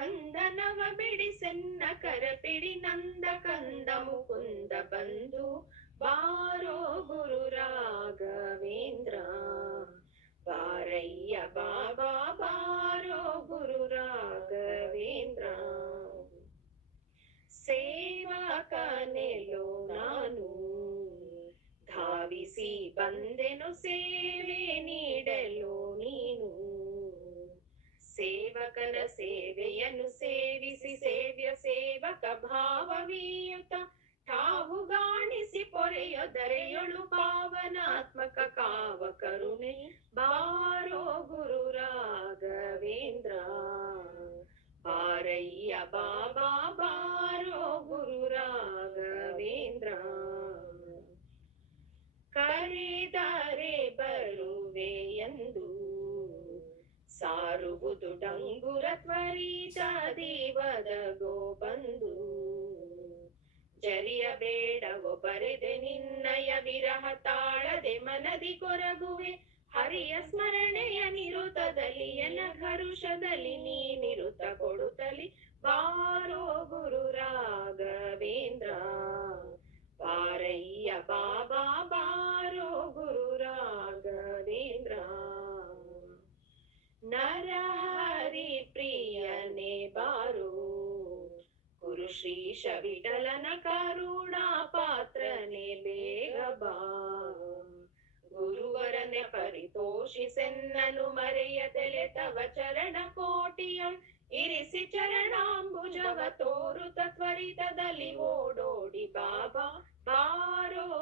ಬಂಧನವ ಬಿಡಿಸೆನ್ನ ಕರಪಿಡಿ ನಂದ ಕಂದ ಮುಕುಂದ ಬಂಧು ಬಾರೋ ಗುರು ರಾಘವೇಂದ್ರ. ಬಾರಯ್ಯ ಬಾಬಾ ಬಾರೋ ಗುರು ರಾಘವೇಂದ್ರ. ಸೇವಕನೆಲ್ಲೋ ನಾನು ಧಾವಿಸಿ ಬಂದೆನು ಸೇವೆ ನೀಡಲು ನೀನು. ಸೇವಕನ ಸೇವೆಯನ್ನು ಸೇವಿಸಿ ಸೇವ್ಯ ಸೇವಕ ಭಾವವೀಯುತ ತಾವು ಗಾಣಿಸಿ ಪೊರೆಯೊದರೆಯೊಳು ಪಾವನಾತ್ಮಕ ಕಾವ ಕರುಣೆ ಬಾರೋ ಗುರು ರಾಘವೇಂದ್ರ. ಬಾರಯ್ಯ ಬಾಬಾ ಬಾರೋ ಗುರು ರಾಘವೇಂದ್ರ. ಕರೆದರೆ ಬರುವೆ ಎಂದು ಸಾರುವುದು ಡಂಗುರ ತ್ವರಿತ ದೀವದ ಗೋಬಂದು. ಜರಿಯಬೇಡವೋ ಬರೆದೆ ನಿನ್ನಯ ವಿರಹ ತಾಳದೆ ಮನದಿ ಕೊರಗುವೆ. ಹರಿಯ ಸ್ಮರಣೆಯ ನಿರುತದಲ್ಲಿ ಎನ ಘರುಷದಲ್ಲಿ ನೀನಿರುತ ಕೊಡುತ್ತಲಿ ಬಾರೋ ಗುರು ರಾಘವೇಂದ್ರ. ಬಾರಯ್ಯ ಬಾಬಾ ಬಾರೋ ಗುರು ರಾಘವೇಂದ್ರ. ನರಹರಿ ಪ್ರಿಯನೇ ಬಾರೋ ಗುರು ಶ್ರೀಶ ವಿಠಲನ ಕರುಣಾ ಪಾತ್ರನೇ ಬೇಗ ಬಾ. ಗುರುವರನೆ ಪರಿತೋಷಿಸೆನ್ನನು ಮರೆಯದೆಲೆ ತವ ಚರಣ ಕೋಟಿಯ ಇರಿಸಿ ಚರಣಾಂಬುಜವ ತೋರುತ ತ್ವರಿತದಲ್ಲಿ ಓಡೋಡಿ ಬಾಬಾ ಬಾರೋ